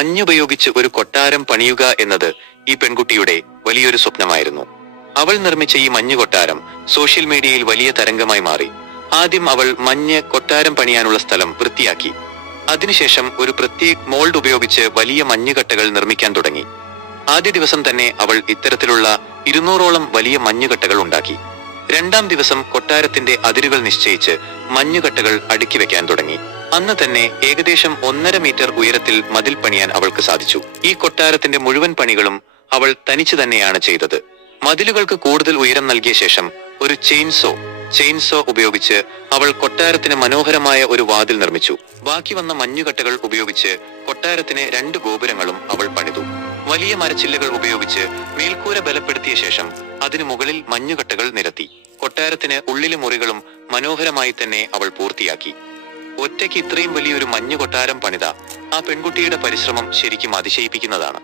മഞ്ഞുപയോഗിച്ച് ഒരു കൊട്ടാരം പണിയുക എന്നത് ഈ പെൺകുട്ടിയുടെ വലിയൊരു സ്വപ്നമായിരുന്നു. അവൾ നിർമ്മിച്ച ഈ മഞ്ഞു കൊട്ടാരം സോഷ്യൽ മീഡിയയിൽ വലിയ തരംഗമായി മാറി. ആദ്യം അവൾ മഞ്ഞ് കൊട്ടാരം പണിയാനുള്ള സ്ഥലം വൃത്തിയാക്കി. അതിനുശേഷം ഒരു പ്രത്യേക മോൾഡ് ഉപയോഗിച്ച് വലിയ മഞ്ഞുകട്ടകൾ നിർമ്മിക്കാൻ തുടങ്ങി. ആദ്യ ദിവസം തന്നെ അവൾ ഇത്തരത്തിലുള്ള 200ഓളം വലിയ മഞ്ഞുകട്ടകൾ ഉണ്ടാക്കി. രണ്ടാം ദിവസം കൊട്ടാരത്തിന്റെ അതിരുകൾ നിശ്ചയിച്ച് മഞ്ഞുകട്ടകൾ അടുക്കി വെക്കാൻ തുടങ്ങി. അന്ന് തന്നെ ഏകദേശം 1.5 മീറ്റർ ഉയരത്തിൽ മതിൽ പണിയാൻ അവൾക്ക് സാധിച്ചു. ഈ കൊട്ടാരത്തിന്റെ മുഴുവൻ പണികളും അവൾ തനിച്ചു തന്നെയാണ് ചെയ്തത്. മതിലുകൾക്ക് കൂടുതൽ ഉയരം നൽകിയ ശേഷം ഒരു ചെയിൻസോ ഉപയോഗിച്ച് അവൾ കൊട്ടാരത്തിന് മനോഹരമായ ഒരു വാതിൽ നിർമ്മിച്ചു. ബാക്കി വന്ന മഞ്ഞുകട്ടകൾ ഉപയോഗിച്ച് കൊട്ടാരത്തിന് 2 ഗോപുരങ്ങളും അവൾ പണിതു. വലിയ മരച്ചില്ലകൾ ഉപയോഗിച്ച് മേൽക്കൂര ബലപ്പെടുത്തിയ ശേഷം അതിനു മുകളിൽ മഞ്ഞുകട്ടകൾ നിരത്തി. കൊട്ടാരത്തിന് ഉള്ളിലെ മുറികളും മനോഹരമായി തന്നെ അവൾ പൂർത്തിയാക്കി. ഒറ്റയ്ക്ക് ഇത്രയും വലിയൊരു മഞ്ഞു കൊട്ടാരം പണിത ആ പെൺകുട്ടിയുടെ പരിശ്രമം ശരിക്കും അതിശയിപ്പിക്കുന്നതാണ്.